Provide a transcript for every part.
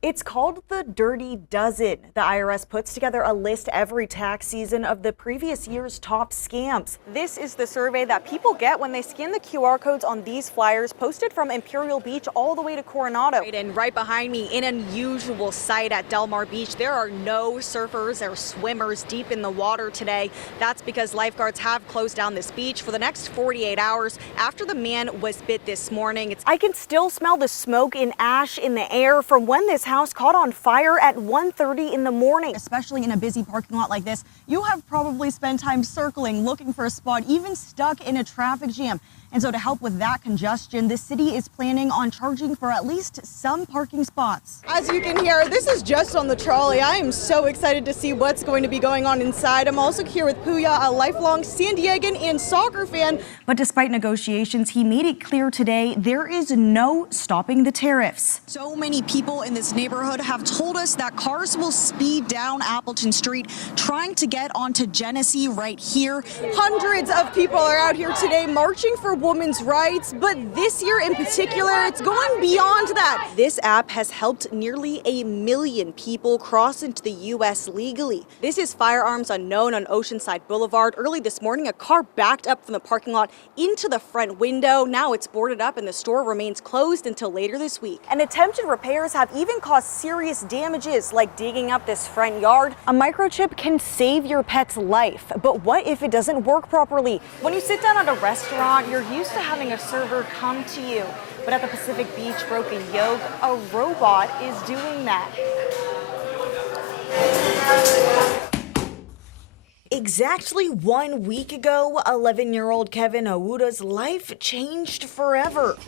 It's called the Dirty Dozen. The IRS puts together a list every tax season of the previous year's top scams. This is the survey that people get when they scan the QR codes on these flyers posted from Imperial Beach all the way to Coronado. And right behind me, an unusual sight at Del Mar Beach, there are no surfers or swimmers deep in the water today. That's because lifeguards have closed down this beach for the next 48 hours after the man was bit this morning. I can still smell the smoke and ash in the air from when this house caught on fire at 1:30 in the morning. Especially in a busy parking lot like this, you have probably spent time circling, looking for a spot, even stuck in a traffic jam. And so to help with that congestion, the city is planning on charging for at least some parking spots. As you can hear, this is just on the trolley. I am so excited to see what's going to be going on inside. I'm also here with Puya, a lifelong San Diegan and soccer fan. But despite negotiations, he made it clear today there is no stopping the tariffs. So many people in this neighborhood have told us that cars will speed down Appleton Street, trying to get onto Genesee right here. Hundreds of people are out here today marching for women's rights, but this year in particular, it's going beyond that. This app has helped nearly 1 million people cross into the U.S. legally. This is Firearms Unknown on Oceanside Boulevard. Early this morning, a car backed up from the parking lot into the front window. Now it's boarded up and the store remains closed until later this week. And attempted repairs have even caused serious damages, like digging up this front yard. A microchip can save your pet's life, but what if it doesn't work properly? When you sit down at a restaurant, you're used to having a server come to you. But at the Pacific Beach Broken Yoke, a robot is doing that. Exactly 1 week ago, 11-year-old Kevin Awuda's life changed forever.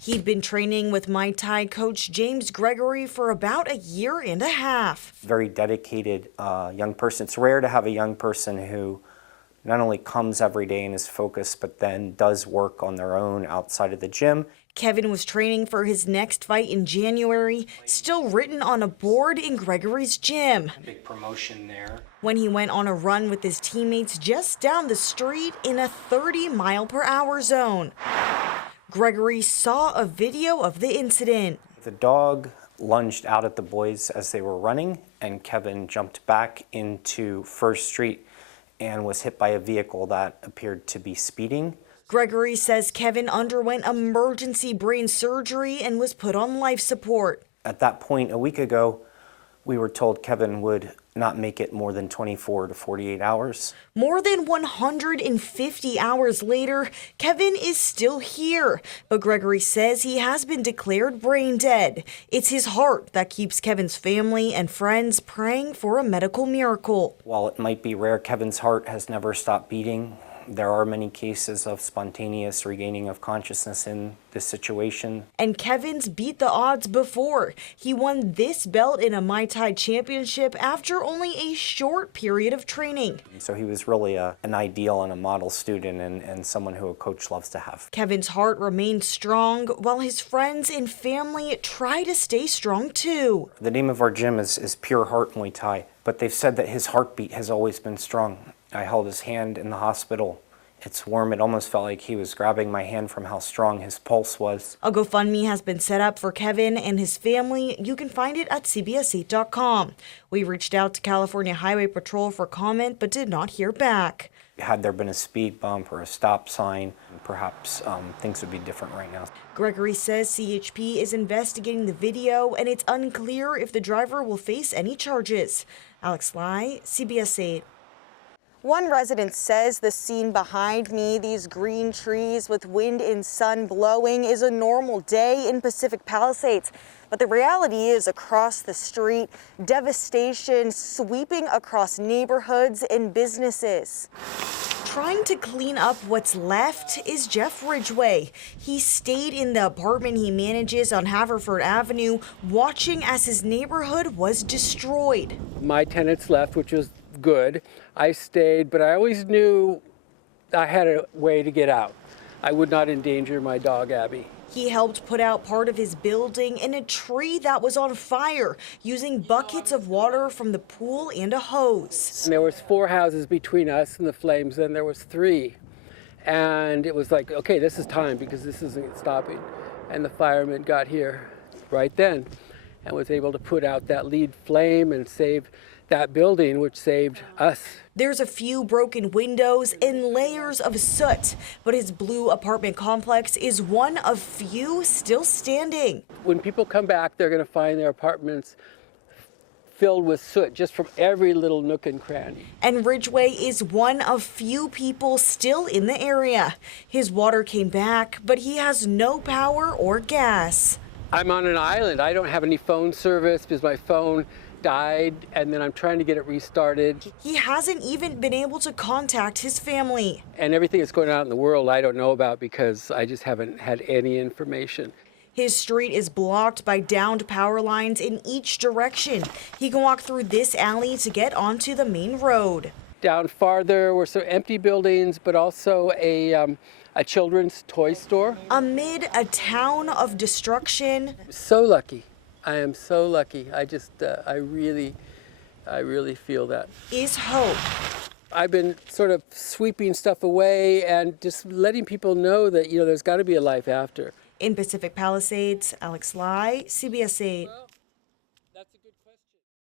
He'd been training with Muay Thai coach James Gregory for about 1.5 years. Very dedicated young person. It's rare to have a young person who not only comes every day and is focused, but then does work on their own outside of the gym. Kevin was training for his next fight in January, still written on a board in Gregory's gym. Big promotion there. When he went on a run with his teammates just down the street in a 30-mile-per-hour zone. Gregory saw a video of the incident. The dog lunged out at the boys as they were running, and Kevin jumped back into First Street and was hit by a vehicle that appeared to be speeding. Gregory says Kevin underwent emergency brain surgery and was put on life support. At that point, a week ago, we were told Kevin would not make it more than 24 to 48 hours. More than 150 hours later, Kevin is still here, but Gregory says he has been declared brain dead. It's his heart that keeps Kevin's family and friends praying for a medical miracle. While it might be rare, Kevin's heart has never stopped beating. There are many cases of spontaneous regaining of consciousness in this situation. And Kevin's beat the odds before. He won this belt in a Muay Thai championship after only a short period of training. So he was really an ideal and a model student and someone who a coach loves to have. Kevin's heart remains strong while his friends and family try to stay strong too. The name of our gym is Pure Heart Muay Thai, but they've said that his heartbeat has always been strong. I held his hand in the hospital. It's warm. It almost felt like he was grabbing my hand from how strong his pulse was. A GoFundMe has been set up for Kevin and his family. You can find it at CBS8.com. We reached out to California Highway Patrol for comment, but did not hear back. Had there been a speed bump or a stop sign, perhaps things would be different right now. Gregory says CHP is investigating the video, and it's unclear if the driver will face any charges. Alex Lai, CBS 8. One resident says the scene behind me, these green trees with wind and sun blowing, is a normal day in Pacific Palisades. But the reality is across the street, devastation sweeping across neighborhoods and businesses. Trying to clean up what's left is Jeff Ridgway. He stayed in the apartment he manages on Haverford Avenue, watching as his neighborhood was destroyed. My tenants left, which was good. I stayed, but I always knew I had a way to get out. I would not endanger my dog, Abby. He helped put out part of his building in a tree that was on fire, using buckets of water from the pool and a hose. And there was 4 houses between us and the flames, then there was 3. And it was like, okay, this is time because this isn't stopping. And the firemen got here right then and was able to put out that lead flame and save that building, which saved us. There's a few broken windows and layers of soot, but his blue apartment complex is one of few still standing. When people come back, they're going to find their apartments filled with soot just from every little nook and cranny. And Ridgway is one of few people still in the area. His water came back, but he has no power or gas. I'm on an island. I don't have any phone service because my phone died, and then I'm trying to get it restarted. He hasn't even been able to contact his family. And everything that's going on in the world I don't know about because I just haven't had any information. His street is blocked by downed power lines in each direction. He can walk through this alley to get onto the main road. Down farther were some empty buildings, but also a children's toy store. Amid a town of destruction, So lucky. I am so lucky. I really feel that. is hope. I've been sort of sweeping stuff away and just letting people know that, there's got to be a life after. In Pacific Palisades, Alex Lai, CBS 8.